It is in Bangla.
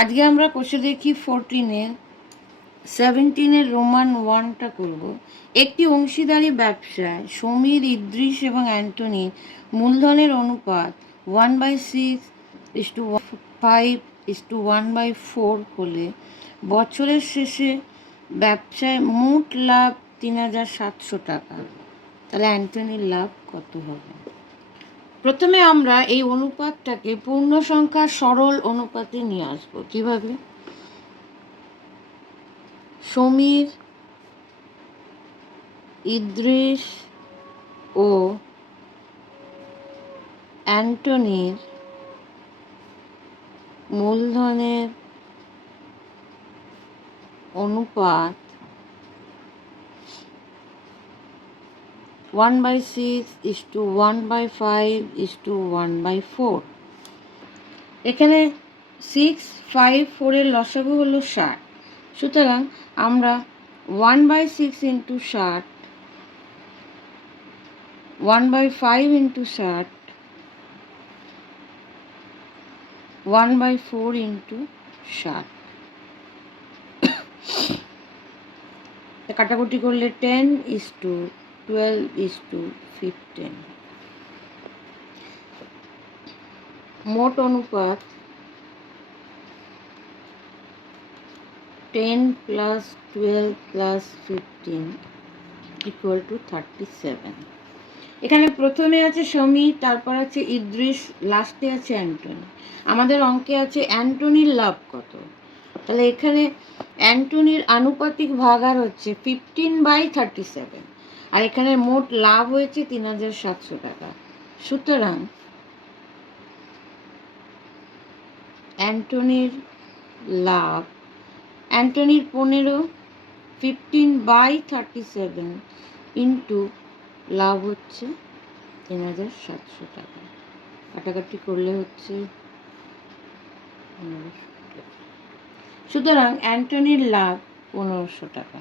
আজকে আমরা কষে দেখি 14-এর 17-এর রোমান 1টা করব। একটি অংশীদারি ব্যবসায় সমীর, ইদ্রিস এবং অ্যান্টনির মূলধনের অনুপাত 1/6:5:1/4 হলে বছরের শেষে ব্যবসায় মোট লাভ 3,700 টাকা। তাহলে অ্যান্টনির লাভ কত হবে? প্রথমে আমরা এই অনুপাতটাকে পূর্ণ সংখ্যার সরল অনুপাতে নিয়ে আসবো। কিভাবে? সমীর, ইদ্রিস ও অ্যান্টনির মূলধনের অনুপাত 1/6:1/5:1/4। এখানে 6, 5, 4-এর লসাগু হলো 60। সুতরাং আমরা 1/6 ইন্টু 60, 1/5 ইন্টু 60, 1/4 ইন্টু 60 কাটাকুটি করলে 10:12:15। মোট অনুপাত 10 + 12 + 15 = 37। এখানে প্রথমে আছে সমীর, তারপর আছে ইদ্রিস, লাস্টে আছে অ্যান্টনি। আমাদের অঙ্কে আছে অ্যান্টনির লাভ কত। তাহলে এখানে অ্যান্টনির আনুপাতিক ভাগার হচ্ছে 15/37, আর এখানে মোট লাভ হয়েছে 3,700 টাকা। সুতরাং অ্যান্টনির লাভ, অ্যান্টনির 15, 15/37 ইন্টু লাভ হচ্ছে 3,700 টাকা। কাটাকাটি করলে হচ্ছে 1500 টাকা। সুতরাং অ্যান্টনির লাভ 1500 টাকা।